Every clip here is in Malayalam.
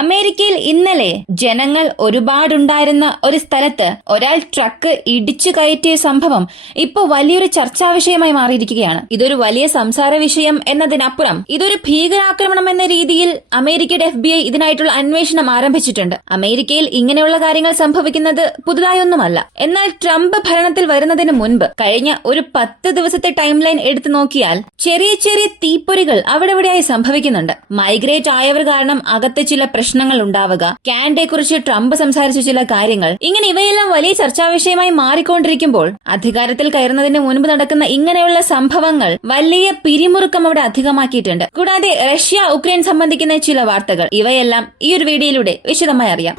അമേരിക്കയിൽ ഇന്നലെ ജനങ്ങൾ ഒരുപാടുണ്ടായിരുന്ന ഒരു സ്ഥലത്ത് ഒരാൾ ട്രക്ക് ഇടിച്ചു കയറ്റിയ സംഭവം ഇപ്പോൾ വലിയൊരു ചർച്ചാ വിഷയമായി മാറിയിരിക്കുകയാണ്. ഇതൊരു വലിയ സംസാര വിഷയം എന്നതിനപ്പുറം ഇതൊരു ഭീകരാക്രമണം എന്ന രീതിയിൽ അമേരിക്കയുടെ FBI ഇതിനായിട്ടുള്ള അന്വേഷണം ആരംഭിച്ചിട്ടുണ്ട്. അമേരിക്കയിൽ ഇങ്ങനെയുള്ള കാര്യങ്ങൾ സംഭവിക്കുന്നത് പുതുതായൊന്നുമല്ല. എന്നാൽ ട്രംപ് ഭരണത്തിൽ വരുന്നതിന് മുൻപ് കഴിഞ്ഞ ഒരു 10 ദിവസത്തെ ടൈം ലൈൻ എടുത്തു നോക്കിയാൽ ചെറിയ ചെറിയ തീപ്പൊരികൾ അവിടെവിടെയായി സംഭവിക്കുന്നുണ്ട്. മൈഗ്രേറ്റ് ആയവർ കാരണം അകത്ത് ചില പ്രശ്നങ്ങൾ ഉണ്ടാവുക, കാനഡയെ കുറിച്ച് ട്രംപ് സംസാരിച്ച ചില കാര്യങ്ങൾ, ഇങ്ങനെ ഇവയെല്ലാം വലിയ ചർച്ചാ വിഷയമായി മാറിക്കൊണ്ടിരിക്കുമ്പോൾ അധികാരത്തിൽ കയറുന്നതിന് മുൻപ് നടക്കുന്ന ഇങ്ങനെയുള്ള സംഭവങ്ങൾ വലിയ പിരിമുറുക്കം അവിടെ അധികമാക്കിയിട്ടുണ്ട്. കൂടാതെ റഷ്യ ഉക്രൈൻ സംബന്ധിക്കുന്ന ചില വാർത്തകൾ, ഇവയെല്ലാം ഈ ഒരു വീഡിയോയിലൂടെ വിശദമായി അറിയാം.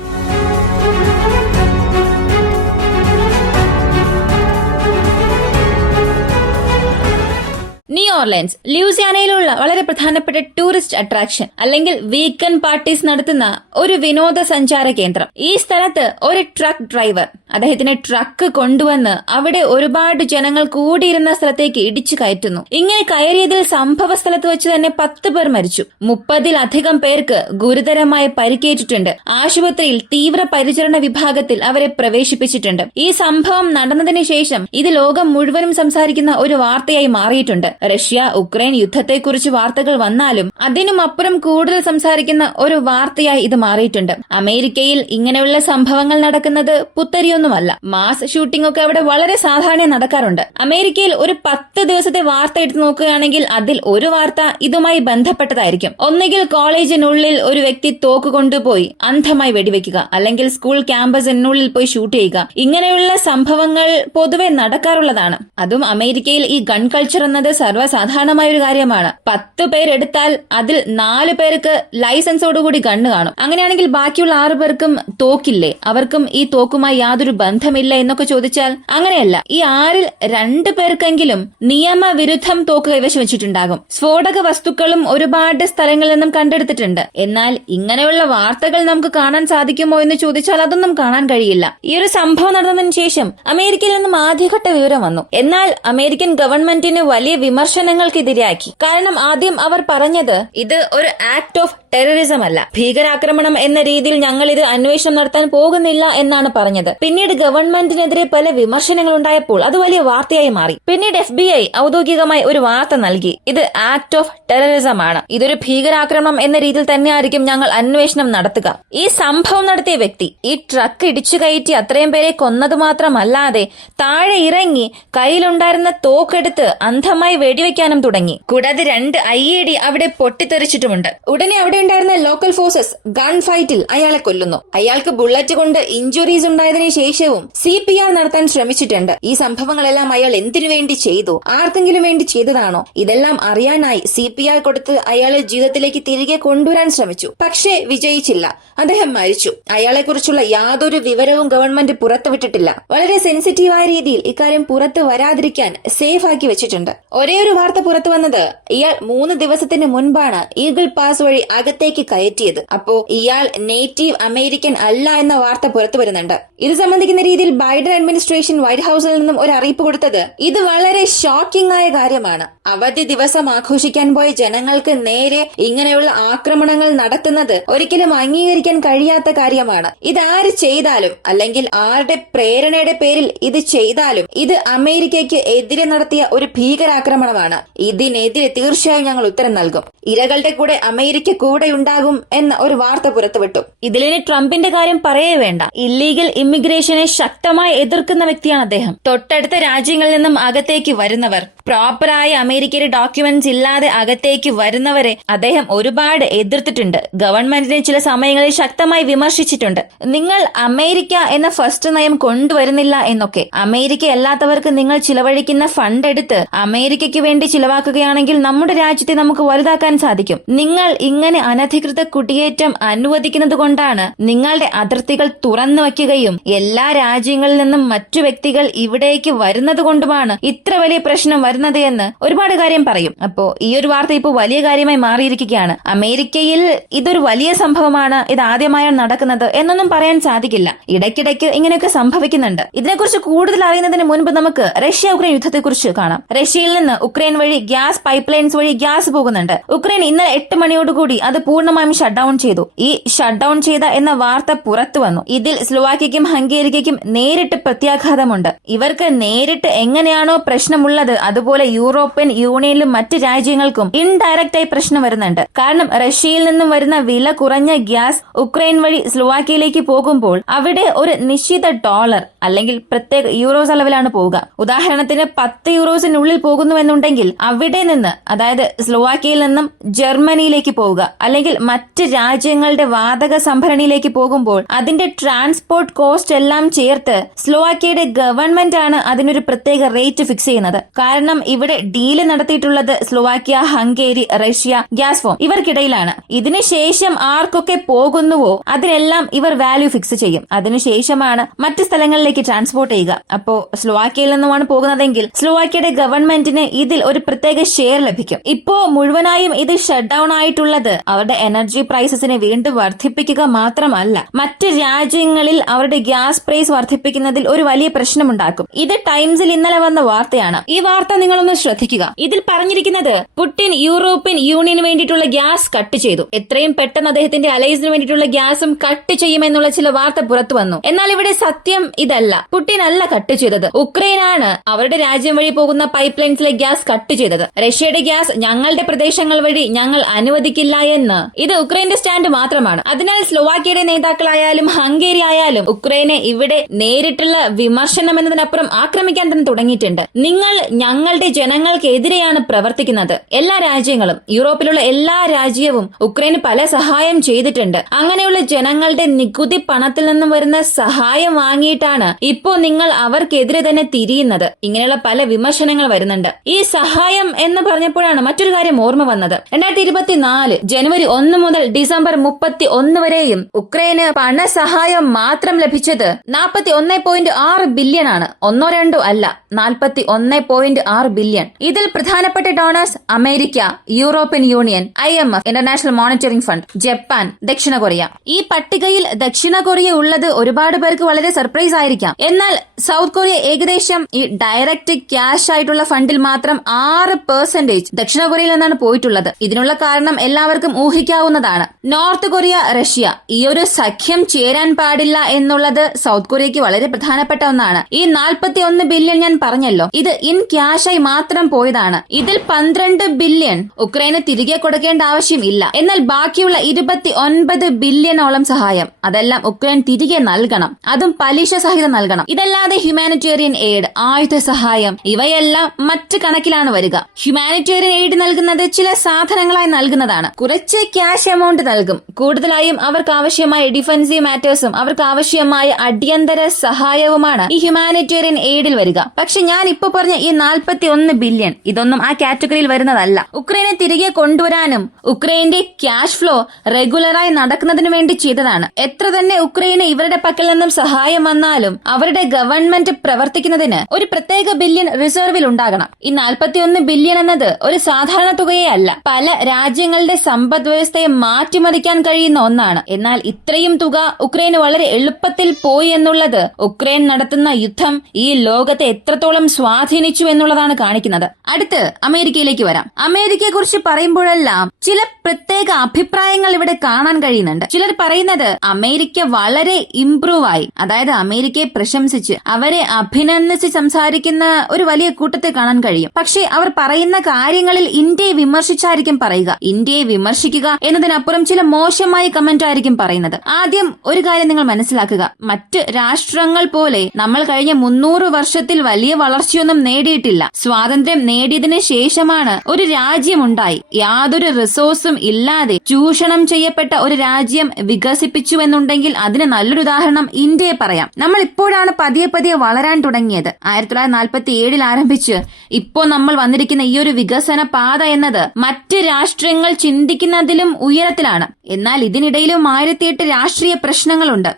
ന്യൂ ഓർലൻസ് ലൂസിയാനയിലുള്ള വളരെ പ്രധാനപ്പെട്ട ടൂറിസ്റ്റ് അട്രാക്ഷൻ അല്ലെങ്കിൽ വീക്കെൻഡ് പാർട്ടീസ് നടത്തുന്ന ഒരു വിനോദസഞ്ചാര കേന്ദ്രം. ഈ സ്ഥലത്ത് ഒരു ട്രക്ക് ഡ്രൈവർ അദ്ദേഹത്തിന്റെ ട്രക്ക് കൊണ്ടുവന്ന് അവിടെ ഒരുപാട് ജനങ്ങൾ കൂടിയിരുന്ന സ്ഥലത്തേക്ക് ഇടിച്ചു കയറ്റുന്നു. ഇങ്ങനെ കയറിയതിൽ സംഭവ സ്ഥലത്ത് വെച്ച് തന്നെ 10 പേർ മരിച്ചു. 30-ലധികം പേർക്ക് ഗുരുതരമായി പരിക്കേറ്റിട്ടുണ്ട്. ആശുപത്രിയിൽ തീവ്ര പരിചരണ വിഭാഗത്തിൽ അവരെ പ്രവേശിപ്പിച്ചിട്ടുണ്ട്. ഈ സംഭവം നടന്നതിന് ശേഷം ഇത് ലോകം മുഴുവനും സംസാരിക്കുന്ന ഒരു വാർത്തയായി മാറിയിട്ടുണ്ട്. റഷ്യ ഉക്രൈൻ യുദ്ധത്തെക്കുറിച്ച് വാർത്തകൾ വന്നാലും അതിനുമപ്പുറം കൂടുതൽ സംസാരിക്കുന്ന ഒരു വാർത്തയായി ഇത് മാറിയിട്ടുണ്ട്. അമേരിക്കയിൽ ഇങ്ങനെയുള്ള സംഭവങ്ങൾ നടക്കുന്നത് പുത്തരിയൊന്നുമല്ല. മാസ് ഷൂട്ടിംഗ് ഒക്കെ അവിടെ വളരെ സാധാരണ നടക്കാറുണ്ട്. അമേരിക്കയിൽ ഒരു 10 ദിവസത്തെ വാർത്ത എടുത്തു നോക്കുകയാണെങ്കിൽ അതിൽ ഒരു വാർത്ത ഇതുമായി ബന്ധപ്പെട്ടതായിരിക്കും. ഒന്നുകിൽ കോളേജിനുള്ളിൽ ഒരു വ്യക്തി തോക്ക് കൊണ്ടുപോയി അന്ധമായി വെടിവെക്കുക, അല്ലെങ്കിൽ സ്കൂൾ ക്യാമ്പസിനുള്ളിൽ പോയി ഷൂട്ട് ചെയ്യുക. ഇങ്ങനെയുള്ള സംഭവങ്ങൾ പൊതുവെ നടക്കാറുള്ളതാണ്. അതും അമേരിക്കയിൽ ഈ ഗൺ കൾച്ചർ എന്നത് സർവ്വസാധാരണമായ ഒരു കാര്യമാണ്. 10 പേരെടുത്താൽ അതിൽ 4 പേർക്ക് ലൈസൻസോടുകൂടി ഗണ്ണ് കാണും. അങ്ങനെയാണെങ്കിൽ ബാക്കിയുള്ള 6 പേർക്കും തോക്കില്ലേ? അവർക്കും ഈ തോക്കുമായി യാതൊരു ബന്ധമില്ല എന്നൊക്കെ ചോദിച്ചാൽ അങ്ങനെയല്ല. ഈ 6-ൽ 2 പേർക്കെങ്കിലും നിയമവിരുദ്ധം തോക്ക് കൈവശം വെച്ചിട്ടുണ്ടാകും. സ്ഫോടക വസ്തുക്കളും ഒരുപാട് സ്ഥലങ്ങളിൽ നിന്നും കണ്ടെടുത്തിട്ടുണ്ട്. എന്നാൽ ഇങ്ങനെയുള്ള വാർത്തകൾ നമുക്ക് കാണാൻ സാധിക്കുമോ എന്ന് ചോദിച്ചാൽ അതൊന്നും കാണാൻ കഴിയില്ല. ഈ ഒരു സംഭവം നടന്നതിന് ശേഷം അമേരിക്കയിൽ നിന്നും ആദ്യഘട്ട വിവരം വന്നു. എന്നാൽ അമേരിക്കൻ ഗവൺമെന്റിന് വലിയ വിമർശനങ്ങൾക്കെതിരാക്കി. കാരണം ആദ്യം അവർ പറഞ്ഞത് ഇത് ഒരു ആക്ട് ഓഫ് ടെററിസം അല്ല, ഭീകരാക്രമണം എന്ന രീതിയിൽ ഞങ്ങൾ ഇത് അന്വേഷണം നടത്താൻ പോകുന്നില്ല എന്നാണ് പറഞ്ഞത്. പിന്നീട് ഗവൺമെന്റിനെതിരെ പല വിമർശനങ്ങൾ ഉണ്ടായപ്പോൾ അത് വലിയ വാർത്തയായി മാറി. പിന്നീട് FBI ഔദ്യോഗികമായി ഒരു വാർത്ത നൽകി, ഇത് ആക്ട് ഓഫ് ടെററിസം ആണ്, ഇതൊരു ഭീകരാക്രമണം എന്ന രീതിയിൽ തന്നെയായിരിക്കും ഞങ്ങൾ അന്വേഷണം നടത്തുക. ഈ സംഭവം നടത്തിയ വ്യക്തി ഈ ട്രക്ക് ഇടിച്ചു കയറ്റി അത്രയും പേരെ കൊന്നതു മാത്രമല്ലാതെ താഴെ ഇറങ്ങി കയ്യിലുണ്ടായിരുന്ന തോക്കെടുത്ത് അന്ധമായി വെടിവെക്കാനും തുടങ്ങി. കൂടാതെ 2 IED അവിടെ പൊട്ടിത്തെറിച്ചിട്ടുമുണ്ട്. ഉടനെ അവിടെ ഉണ്ടായിരുന്ന ലോക്കൽ ഫോഴ്സസ് ഗൺ ഫൈറ്റിൽ അയാളെ കൊല്ലുന്നു. അയാൾക്ക് ബുള്ളറ്റ് കൊണ്ട് ഇഞ്ചുറീസ് ഉണ്ടായതിനു ശേഷവും CPR നടത്താൻ ശ്രമിച്ചിട്ടുണ്ട്. ഈ സംഭവങ്ങളെല്ലാം അയാൾ എന്തിനു വേണ്ടി ചെയ്തു? ആർക്കെങ്കിലും വേണ്ടി ചെയ്തതാണോ? ഇതെല്ലാം അറിയാനായി CPR കൊടുത്ത് അയാളെ ജീവിതത്തിലേക്ക് തിരികെ കൊണ്ടുവരാൻ ശ്രമിച്ചു. പക്ഷേ വിജയിച്ചില്ല. അദ്ദേഹം മരിച്ചു. അയാളെ കുറിച്ചുള്ള യാതൊരു വിവരവും ഗവൺമെന്റ് പുറത്തുവിട്ടിട്ടില്ല. വളരെ സെൻസിറ്റീവായ രീതിയിൽ ഇക്കാര്യം പുറത്തു വരാതിരിക്കാൻ സേഫ് ആക്കി വെച്ചിട്ടുണ്ട്. ഒരേ ഒരു വാർത്ത പുറത്തു വന്നത് ഇയാൾ 3 ദിവസത്തിന് മുൻപാണ് ഈഗിൾ പാസ് വഴി അകത്തേക്ക് കയറ്റിയത്. അപ്പോ ഇയാൾ നേറ്റീവ് അമേരിക്കൻ അല്ല എന്ന വാർത്ത പുറത്തു വരുന്നുണ്ട്. ഇത് സംബന്ധിക്കുന്ന രീതിയിൽ ബൈഡൻ അഡ്മിനിസ്ട്രേഷൻ വൈറ്റ് ഹൌസിൽ നിന്നും ഒരു അറിയിപ്പ് കൊടുത്തത് ഇത് വളരെ ഷോക്കിംഗ് ആയ കാര്യമാണ്. അവധി ദിവസം ആഘോഷിക്കാൻ പോയ ജനങ്ങൾക്ക് നേരെ ഇങ്ങനെയുള്ള ആക്രമണങ്ങൾ നടത്തുന്നത് ഒരിക്കലും അംഗീകരിക്കാൻ കഴിയാത്ത കാര്യമാണ്. ഇതാര് ചെയ്താലും അല്ലെങ്കിൽ ആരുടെ പ്രേരണയുടെ പേരിൽ ഇത് ചെയ്താലും ഇത് അമേരിക്കയ്ക്ക് എതിരെ നടത്തിയ ഒരു ഭീകരാക്രമണമാണ്. ഇതിനെതിരെ തീർച്ചയായും ഞങ്ങൾ ഉത്തരം നൽകും. ഇരകളുടെ കൂടെ അമേരിക്ക കൂടെ ഉണ്ടാകും എന്ന ഒരു വാർത്ത പുറത്തുവിട്ടു. ഇതിലിനി ട്രംപിന്റെ കാര്യം പറയേ വേണ്ട. ഇല്ലീഗൽ ഇമിഗ്രേഷനെ ശക്തമായി എതിർക്കുന്ന വ്യക്തിയാണ് അദ്ദേഹം. തൊട്ടടുത്ത രാജ്യങ്ങളിൽ നിന്നും അകത്തേക്ക് വരുന്നവർ, പ്രോപ്പറായ അമേരിക്കയുടെ ഡോക്യുമെന്റ്സ് ഇല്ലാതെ അകത്തേക്ക് വരുന്നവരെ അദ്ദേഹം ഒരുപാട് എതിർത്തിട്ടുണ്ട്. ഗവൺമെന്റിനെ ചില സമയങ്ങളിൽ ശക്തമായി വിമർശിച്ചിട്ടുണ്ട്. നിങ്ങൾ അമേരിക്ക എന്ന ഫസ്റ്റ് നയം കൊണ്ടുവരുന്നില്ല എന്നൊക്കെ. അമേരിക്ക അല്ലാത്തവർക്ക് നിങ്ങൾ ചിലവഴിക്കുന്ന ഫണ്ട് എടുത്ത് അമേരിക്കയ്ക്ക് വേണ്ടി ചിലവാക്കുകയാണെങ്കിൽ നമ്മുടെ രാജ്യത്തെ നമുക്ക് വലുതാക്കാൻ സാധിക്കും. നിങ്ങൾ ഇങ്ങനെ അനധികൃത കുടിയേറ്റം അനുവദിക്കുന്നത് കൊണ്ടാണ് നിങ്ങളുടെ അതിർത്തികൾ തുറന്നു വയ്ക്കുകയും എല്ലാ രാജ്യങ്ങളിൽ നിന്നും മറ്റു വ്യക്തികൾ ഇവിടേക്ക് വരുന്നത് കൊണ്ടുമാണ് ഇത്ര വലിയ പ്രശ്നം വരുന്നത് എന്ന് ഒരുപാട് കാര്യം പറയും. അപ്പോ ഈ ഒരു വാർത്ത ഇപ്പോൾ വലിയ കാര്യമായി മാറിയിരിക്കുകയാണ്. അമേരിക്കയിൽ ഇതൊരു വലിയ സംഭവമാണ്, ഇത് ആദ്യമായാണ് നടക്കുന്നത് എന്നൊന്നും പറയാൻ സാധിക്കില്ല. ഇടയ്ക്കിടയ്ക്ക് ഇങ്ങനെയൊക്കെ സംഭവിക്കുന്നുണ്ട്. ഇതിനെക്കുറിച്ച് കൂടുതൽ അറിയുന്നതിന് മുൻപ് നമുക്ക് റഷ്യ ഉക്രൈൻ യുദ്ധത്തെക്കുറിച്ച് കാണാം. റഷ്യയിൽ നിന്ന് ഉക്രൈൻ വഴി ഗ്യാസ് പൈപ്പ് ലൈൻസ് വഴി ഗ്യാസ് പോകുന്നുണ്ട്. ഉക്രൈൻ ഇന്നലെ 8 മണിയോടുകൂടി അത് അത് പൂർണ്ണമായും ഷട്ട് ഡൌൺ ചെയ്തു. ഈ ഷട്ട് ഡൌൺ ചെയ്ത എന്ന വാർത്ത പുറത്തു വന്നു. ഇതിൽ സ്ലോവാക്യയ്ക്കും ഹംഗേരിക്കും നേരിട്ട് പ്രത്യാഘാതമുണ്ട്. ഇവർക്ക് നേരിട്ട് എങ്ങനെയാണോ പ്രശ്നമുള്ളത് അതുപോലെ യൂറോപ്യൻ യൂണിയനിലും മറ്റ് രാജ്യങ്ങൾക്കും ഇൻഡയറക്റ്റ് ആയി പ്രശ്നം വരുന്നുണ്ട്. കാരണം റഷ്യയിൽ നിന്നും വരുന്ന വില കുറഞ്ഞ ഗ്യാസ് ഉക്രൈൻ വഴി സ്ലോവാക്യയിലേക്ക് പോകുമ്പോൾ അവിടെ ഒരു നിശ്ചിത ഡോളർ അല്ലെങ്കിൽ പ്രത്യേക യൂറോസ് അളവിലാണ് പോവുക. ഉദാഹരണത്തിന് 10 യൂറോസിനുള്ളിൽ പോകുന്നുവെന്നുണ്ടെങ്കിൽ അവിടെ നിന്ന്, അതായത് സ്ലോവാക്യയിൽ നിന്നും ജർമ്മനിയിലേക്ക് പോവുക അല്ലെങ്കിൽ മറ്റ് രാജ്യങ്ങളുടെ വാതക സംഭരണിയിലേക്ക് പോകുമ്പോൾ അതിന്റെ ട്രാൻസ്പോർട്ട് കോസ്റ്റ് എല്ലാം ചേർത്ത് സ്ലോവാക്യയുടെ ഗവൺമെന്റ് ആണ് അതിനൊരു പ്രത്യേക റേറ്റ് ഫിക്സ് ചെയ്യുന്നത്. കാരണം ഇവിടെ ഡീല് നടത്തിയിട്ടുള്ളത് സ്ലോവാക്യ, ഹംഗേരി, റഷ്യ, ഗ്യാസ്ഫോം ഇവർക്കിടയിലാണ്. ഇതിനുശേഷം ആർക്കൊക്കെ പോകുന്നുവോ അതിനെല്ലാം ഇവർ വാല്യൂ ഫിക്സ് ചെയ്യും. അതിനുശേഷമാണ് മറ്റ് സ്ഥലങ്ങളിലേക്ക് ട്രാൻസ്പോർട്ട് ചെയ്യുക. അപ്പോ സ്ലോവാക്യയിൽ നിന്നുമാണ് പോകുന്നതെങ്കിൽ സ്ലോവാക്യയുടെ ഗവൺമെന്റിന് ഇതിൽ ഒരു പ്രത്യേക ഷെയർ ലഭിക്കും. ഇപ്പോ മുഴുവനായും ഇത് ഷട്ട് ഡൌൺ ആയിട്ടുള്ളത് അവരുടെ എനർജി പ്രൈസസിനെ വീണ്ടും വർദ്ധിപ്പിക്കുക മാത്രമല്ല, മറ്റ് രാജ്യങ്ങളിൽ അവരുടെ ഗ്യാസ് പ്രൈസ് വർദ്ധിപ്പിക്കുന്നതിൽ ഒരു വലിയ പ്രശ്നമുണ്ടാക്കും. ഇത് ടൈംസിൽ ഇന്നലെ വന്ന വാർത്തയാണ്. ഈ വാർത്ത നിങ്ങളൊന്ന് ശ്രദ്ധിക്കുക. ഇതിൽ പറഞ്ഞിരിക്കുന്നത് പുടിൻ യൂറോപ്യൻ യൂണിയന് വേണ്ടിയിട്ടുള്ള ഗ്യാസ് കട്ട് ചെയ്തു. എത്രയും പെട്ടെന്ന് അദ്ദേഹത്തിന്റെ അലയൻസിന് വേണ്ടിയിട്ടുള്ള ഗ്യാസും കട്ട് ചെയ്യുമെന്നുള്ള ചില വാർത്ത പുറത്തു വന്നു. എന്നാൽ ഇവിടെ സത്യം ഇതല്ല. പുടിൻ അല്ല കട്ട് ചെയ്തത്, ഉക്രൈനാണ് അവരുടെ രാജ്യം വഴി പോകുന്ന പൈപ്പ് ലൈൻസിലെ ഗ്യാസ് കട്ട് ചെയ്തത്. റഷ്യയുടെ ഗ്യാസ് ഞങ്ങളുടെ പ്രദേശങ്ങൾ വഴി ഞങ്ങൾ അനുവദിക്കില്ല എന്ന് ഇത് ഉക്രൈന്റെ സ്റ്റാൻഡ് മാത്രമാണ്. അതിനാൽ സ്ലോവാക്യയുടെ നേതാക്കളായാലും ഹംഗേരി ആയാലും ഉക്രൈനെ ഇവിടെ നേരിട്ടുള്ള വിമർശനം എന്നതിനപ്പുറം ആക്രമിക്കാൻ തന്നെ തുടങ്ങിയിട്ടുണ്ട്. നിങ്ങൾ ഞങ്ങളുടെ ജനങ്ങൾക്കെതിരെയാണ് പ്രവർത്തിക്കുന്നത്. എല്ലാ രാജ്യങ്ങളും, യൂറോപ്പിലുള്ള എല്ലാ രാജ്യവും ഉക്രൈന് പല സഹായം ചെയ്തിട്ടുണ്ട്. അങ്ങനെയുള്ള ജനങ്ങളുടെ നികുതി പണത്തിൽ നിന്നും വരുന്ന സഹായം വാങ്ങിയിട്ടാണ് ഇപ്പോ നിങ്ങൾ അവർക്കെതിരെ തന്നെ തിരിയുന്നത്. ഇങ്ങനെയുള്ള പല വിമർശനങ്ങൾ വരുന്നുണ്ട്. ഈ സഹായം എന്ന് പറഞ്ഞപ്പോഴാണ് മറ്റൊരു കാര്യം ഓർമ്മ വന്നത്. 2024 ജനുവരി 1 മുതൽ ഡിസംബർ 31 വരെയും ഉക്രൈന് പണസഹായം മാത്രം ലഭിച്ചത് 41.6 ബില്യൺ ആണ്. 1-2 അല്ല, 41.6 ബില്യൺ. ഇതിൽ പ്രധാനപ്പെട്ട donors America, European union, IMF, international monitoring fund, Japan, ദക്ഷിണ കൊറിയ. ഈ പട്ടികയിൽ ദക്ഷിണ കൊറിയ ഉള്ളത് ഒരുപാട് പേർക്ക് വളരെ സർപ്രൈസ് ആയിരിക്കാം. എന്നാൽ സൗത്ത് കൊറിയ ഏകദേശം ഈ ഡയറക്റ്റ് ക്യാഷ് ആയിട്ടുള്ള ഫണ്ടിൽ മാത്രം 6% ദക്ഷിണ കൊറിയയിൽ നിന്നാണ് പോയിട്ടുള്ളത്. ഇതിനുള്ള കാരണം എല്ലാവർക്കും ഊഹിക്കാവുന്നതാണ്. നോർത്ത് കൊറിയ, റഷ്യ ഈ ഒരു സഖ്യം ചേരാൻ പാടില്ല എന്നുള്ളത് സൗത്ത് കൊറിയയ്ക്ക് വളരെ പ്രധാനപ്പെട്ട ഒന്നാണ്. ഈ 41 ബില്യൺ ഞാൻ പറഞ്ഞല്ലോ, ഇത് ഇൻ ക്യാഷായി മാത്രം പോയതാണ്. ഇതിൽ 12 ബില്യൺ ഉക്രൈന് തിരികെ കൊടുക്കേണ്ട ആവശ്യം ഇല്ല. എന്നാൽ ബാക്കിയുള്ള 29 ബില്യണോളം സഹായം അതെല്ലാം ഉക്രൈൻ തിരികെ നൽകണം. അതും പലിശ സഹിതം നൽകണം. ഇതല്ലാതെ ഹ്യൂമാനിറ്റേറിയൻ എയ്ഡ്, ആയുധ സഹായം ഇവയെല്ലാം മറ്റ് കണക്കിലാണ് വരിക. ഹ്യൂമാനിറ്റേറിയൻ എയ്ഡ് നൽകുന്നത് ചില സാധനങ്ങളായി നൽകുന്നതാണ്. കുറച്ച് ക്യാഷ് എമൗണ്ട് നൽകും. കൂടുതലായും അവർക്ക് ആവശ്യമായ ഡിഫൻസീവ് മാറ്റേഴ്സും അവർക്ക് ആവശ്യമായ അടിയന്തര സഹായവുമാണ് ഈ ഹ്യൂമാനിറ്റേറിയൻ എയ്ഡിൽ വരിക. പക്ഷെ ഞാൻ ഇപ്പൊ പറഞ്ഞ ഈ 41 ബില്യൺ ഇതൊന്നും ആ കാറ്റഗറിയിൽ വരുന്നതല്ല. ഉക്രൈനെ തിരികെ കൊണ്ടുവരാനും ഉക്രൈന്റെ ക്യാഷ് ഫ്ലോ റെഗുലറായി നടക്കുന്നതിനു വേണ്ടി ചെയ്തതാണ്. എത്ര തന്നെ ഉക്രൈന് ഇവരുടെ പക്കൽ നിന്നും സഹായം വന്നാലും അവരുടെ ഗവൺമെന്റ് പ്രവർത്തിക്കുന്നതിന് ഒരു പ്രത്യേക ബില്യൺ റിസർവിൽ ഉണ്ടാകണം. ഈ 41 ബില്യൺ എന്നത് ഒരു സാധാരണ തുകയേ അല്ല. പല രാജ്യങ്ങളുടെ സമ്പദ് വ്യവസ്ഥയെ മാറ്റിമറിക്കാൻ കഴിയുന്ന ഒന്നാണ്. എന്നാൽ ഇത്രയും തുക ഉക്രൈന് വളരെ എളുപ്പത്തിൽ പോയി എന്നുള്ളത് ഉക്രൈൻ നടത്തുന്ന യുദ്ധം ഈ ലോകത്തെ എത്രത്തോളം സ്വാധീനിച്ചു എന്നുള്ളതാണ് കാണിക്കുന്നത്. അടുത്ത് അമേരിക്കയിലേക്ക് വരാം. അമേരിക്കയെ കുറിച്ച് പറയുമ്പോഴെല്ലാം ചില പ്രത്യേക അഭിപ്രായങ്ങൾ ഇവിടെ കാണാൻ കഴിയുന്നുണ്ട്. ചിലർ പറയുന്നത് അമേരിക്ക വളരെ ഇംപ്രൂവ് ആയി, അതായത് അമേരിക്കയെ പ്രശംസിച്ച് അവരെ അഭിനന്ദിച്ച് സംസാരിക്കുന്ന ഒരു വലിയ കൂട്ടത്തെ കാണാൻ കഴിയും. പക്ഷേ അവർ പറയുന്ന കാര്യങ്ങളിൽ ഇന്ത്യയെ വിമർശിച്ചായിരിക്കും പറയുക. ഇന്ത്യയെ വിമർശിക്കുക എന്നതിനപ്പുറം ചില മോശമായ കമന്റ് ആയിരിക്കും പറയുന്നത്. ആദ്യം ഒരു കാര്യം നിങ്ങൾ മനസ്സിലാക്കുക, മറ്റ് രാഷ്ട്രങ്ങൾ പോലെ നമ്മൾ കഴിഞ്ഞ 300 വർഷത്തിൽ വലിയ വളർച്ചയൊന്നും നേടിയിട്ടില്ല. സ്വാതന്ത്ര്യം നേടിയതിനു ശേഷമാണ് ഒരു രാജ്യമുണ്ടായി. യാതൊരു റിസോഴ്സും ഇല്ലാതെ ചൂഷണം ചെയ്യപ്പെട്ട ഒരു രാജ്യം വികസിപ്പിച്ചുവെന്നുണ്ടെങ്കിൽ അതിന് നല്ലൊരു ഉദാഹരണം ഇന്ത്യയെ പറയാം. നമ്മൾ ഇപ്പോഴാണ് പതിയെ പതിയെ വളരാൻ തുടങ്ങിയത്. 1947 ആരംഭിച്ച് ഇപ്പോൾ നമ്മൾ വന്നിരിക്കുന്ന ഈ ഒരു വികസന പാത എന്നത് മറ്റ് രാഷ്ട്രങ്ങൾ ചിന്തിക്കുന്നതിലും ഉയരത്തിലാണ്. എന്നാൽ ഇതിനിടയിലും 1008 രാഷ്ട്രീയ പ്രശ്നങ്ങളുണ്ട്.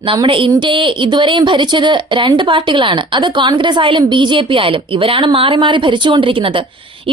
നമ്മുടെ ഇന്ത്യയെ ഇതുവരെയും ഭരിച്ചത് 2 പാർട്ടികളാണ്. അത് കോൺഗ്രസ് ആയാലും BJP ആയാലും. ഇവരാണ് മാറി മാറി ഭരിച്ചുകൊണ്ടിരിക്കുന്നത്.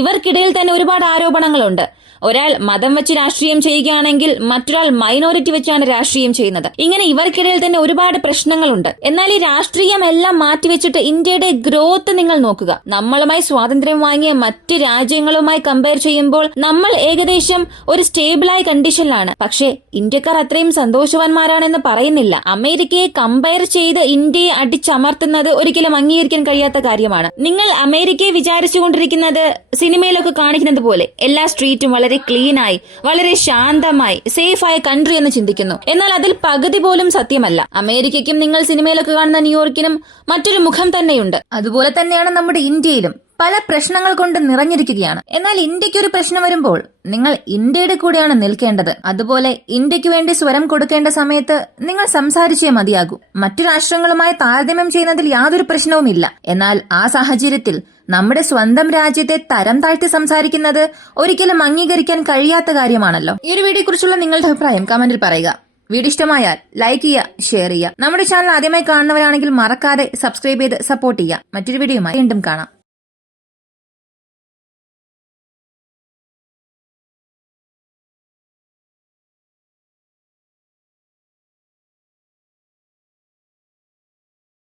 ഇവർക്കിടയിൽ തന്നെ ഒരുപാട് ആരോപണങ്ങളുണ്ട്. ഒരാൾ മതം വെച്ച് രാഷ്ട്രീയം ചെയ്യുകയാണെങ്കിൽ മറ്റൊരാൾ മൈനോറിറ്റി വെച്ചാണ് രാഷ്ട്രീയം ചെയ്യുന്നത്. ഇങ്ങനെ ഇവർക്കിടയിൽ തന്നെ ഒരുപാട് പ്രശ്നങ്ങളുണ്ട്. എന്നാൽ ഈ രാഷ്ട്രീയം എല്ലാം മാറ്റിവെച്ചിട്ട് ഇന്ത്യയുടെ ഗ്രോത്ത് നിങ്ങൾ നോക്കുക. നമ്മളുമായി സ്വാതന്ത്ര്യം വാങ്ങിയ മറ്റ് രാജ്യങ്ങളുമായി കമ്പയർ ചെയ്യുമ്പോൾ നമ്മൾ ഏകദേശം ഒരു സ്റ്റേബിളായ കണ്ടീഷനിലാണ്. പക്ഷേ ഇന്ത്യക്കാർ അത്രയും സന്തോഷവാന്മാരാണെന്ന് പറയുന്നില്ല. അമേരിക്കയെ കമ്പയർ ചെയ്ത് ഇന്ത്യയെ അടിച്ചമർത്തുന്നത് ഒരിക്കലും അംഗീകരിക്കാൻ കഴിയാത്ത കാര്യമാണ്. നിങ്ങൾ അമേരിക്കയെ വിചാരിച്ചുകൊണ്ടിരിക്കുന്നത് സിനിമയിലൊക്കെ കാണിക്കുന്നത് പോലെ എല്ലാ സ്ട്രീറ്റും വളരെ ക്ലീനായി, വളരെ ശാന്തമായി, സേഫായ കൺട്രി എന്ന് ചിന്തിക്കുന്നു. എന്നാൽ അതിൽ പകുതി പോലും സത്യമല്ല. അമേരിക്കയ്ക്കും നിങ്ങൾ സിനിമയിലൊക്കെ കാണുന്ന ന്യൂയോർക്കിനും മറ്റൊരു മുഖം തന്നെയുണ്ട്. അതുപോലെ തന്നെയാണ് നമ്മുടെ ഇന്ത്യയിലും പല പ്രശ്നങ്ങൾ കൊണ്ട് നിറഞ്ഞിരിക്കുകയാണ്. എന്നാൽ ഇന്ത്യക്ക് ഒരു പ്രശ്നം വരുമ്പോൾ നിങ്ങൾ ഇന്ത്യയുടെ കൂടെയാണ് നിൽക്കേണ്ടത്. അതുപോലെ ഇന്ത്യക്ക് വേണ്ടി സ്വരം കൊടുക്കേണ്ട സമയത്ത് നിങ്ങൾ സംസാരിച്ചേ മതിയാകൂ. മറ്റു രാഷ്ട്രങ്ങളുമായി താരതമ്യം ചെയ്യുന്നതിൽ യാതൊരു പ്രശ്നവുമില്ല. എന്നാൽ ആ സാഹചര്യത്തിൽ നമ്മുടെ സ്വന്തം രാജ്യത്തെ തരം താഴ്ത്തി സംസാരിക്കുന്നത് ഒരിക്കലും അംഗീകരിക്കാൻ കഴിയാത്ത കാര്യമാണല്ലോ. ഈ ഒരു വീഡിയോയെ കുറിച്ചുള്ള നിങ്ങളുടെ അഭിപ്രായം കമന്റിൽ പറയുക. വീഡിയോ ഇഷ്ടമായാൽ ലൈക്ക് ചെയ്യുക, ഷെയർ ചെയ്യുക. നമ്മുടെ ചാനൽ ആദ്യമായി കാണുന്നവരാണെങ്കിൽ മറക്കാതെ സബ്സ്ക്രൈബ് ചെയ്ത് സപ്പോർട്ട് ചെയ്യുക. മറ്റൊരു വീഡിയോയുമായി വീണ്ടും കാണാം.